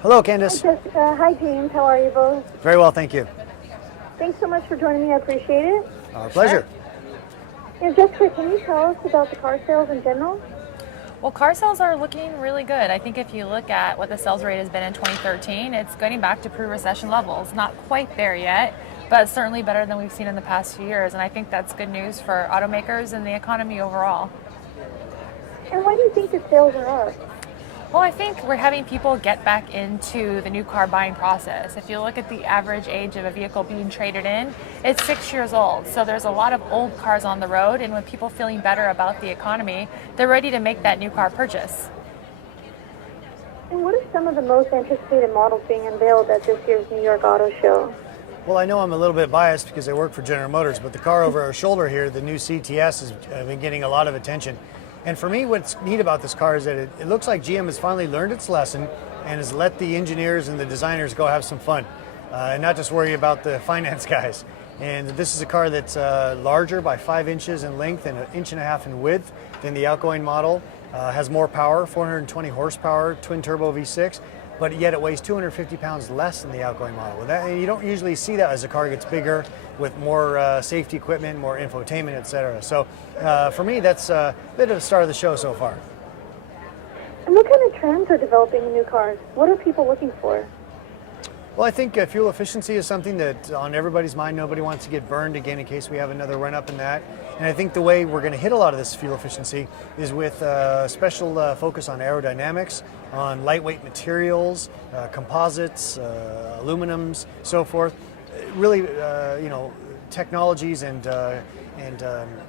Hello, Hi, Candice. Jessica. Hi, James. How are you both? Very well, thank you. Thanks so much for joining me. I appreciate it. Our pleasure. Yeah, Jessica, can you tell us about the car sales in general? Well, car sales are looking really good. I think if you look at what the sales rate has been in 2013, it's getting back to pre-recession levels. Not quite there yet, but certainly better than we've seen in the past few years. And I think that's good news for automakers and the economy overall. And why do you think the sales are up? Well, I think we're having people get back into the new car buying process. If you look at the average age of a vehicle being traded in, it's 6 years old. So there's a lot of old cars on the road, and with people feeling better about the economy, they're ready to make that new car purchase. And what are some of the most anticipated models being unveiled at this year's New York Auto Show? Well, I know I'm a little bit biased because I work for General Motors, but the car over our shoulder here, the new CTS, has been getting a lot of attention. And for me, what's neat about this car is that it looks like GM has finally learned its lesson and has let the engineers and the designers go have some fun and not just worry about the finance guys. And this is a car that's larger by 5 inches in length and 1.5 inches in width than the outgoing model. Has more power, 420 horsepower, twin turbo V6, but yet it weighs 250 pounds less than the outgoing model. You don't usually see that as a car gets bigger with more safety equipment, more infotainment, etc. So for me, that's a bit of the start of the show so far. And what kind of trends are developing in new cars? What are people looking for? Well, I think fuel efficiency is something that on everybody's mind. Nobody wants to get burned again in case we have another run up in that. And I think the way we're going to hit a lot of this fuel efficiency is with special focus on aerodynamics, on lightweight materials, composites, aluminums, so forth. Really, technologies and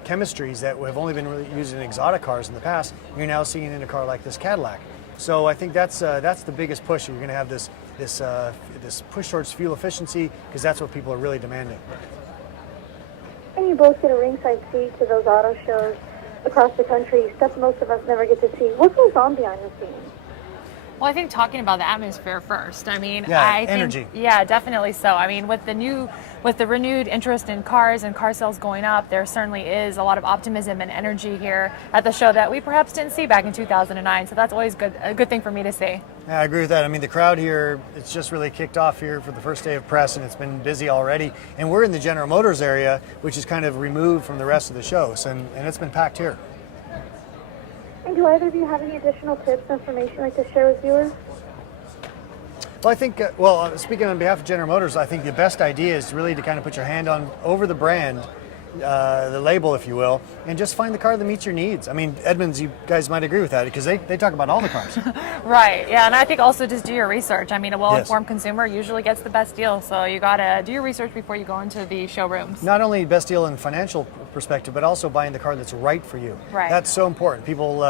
chemistries that have only been really used in exotic cars in the past, you're now seeing in a car like this Cadillac. So I think that's the biggest push. You're going to have this push towards fuel efficiency because that's what people are really demanding. And you both get a ringside seat to those auto shows across the country, stuff most of us never get to see. What goes on behind the scenes? Well, I think talking about the atmosphere first. I mean, Yeah, I think, energy. yeah, definitely so. I mean, with the renewed interest in cars and car sales going up, there certainly is a lot of optimism and energy here at the show that we perhaps didn't see back in 2009. So that's always a good thing for me to see. Yeah, I agree with that. I mean, the crowd here, it's just really kicked off here for the first day of press, and it's been busy already. And we're in the General Motors area, which is kind of removed from the rest of the shows, and it's been packed here. And do either of you have any additional tips or information you'd like to share with viewers? Well, I think, speaking on behalf of General Motors, I think the best idea is really to kind of put your hand over the brand, the label, if you will, and just find the car that meets your needs. I mean, Edmunds, you guys might agree with that because they talk about all the cars. Right, yeah, and I think also just do your research. I mean, a well-informed consumer usually gets the best deal, so you gotta do your research before you go into the showrooms. Not only best deal in financial perspective, but also buying the car that's right for you. Right. That's so important. People,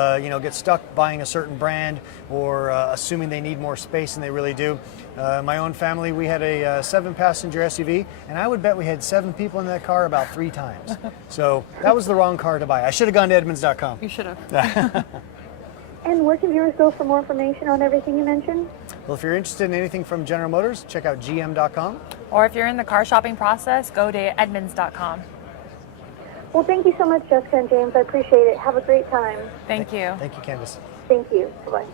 get stuck buying a certain brand or assuming they need more space than they really do. My own family, we had a 7-passenger SUV, and I would bet we had 7 people in that car about 3 times. So that was the wrong car to buy. I should have gone to Edmunds.com. You should have. And where can viewers go for more information on everything you mentioned? Well, if you're interested in anything from General Motors, check out gm.com. Or if you're in the car shopping process, go to edmunds.com. Well, thank you so much, Jessica and James. I appreciate it. Have a great time. Thank you. Thank you, Candice. Thank you. Bye-bye.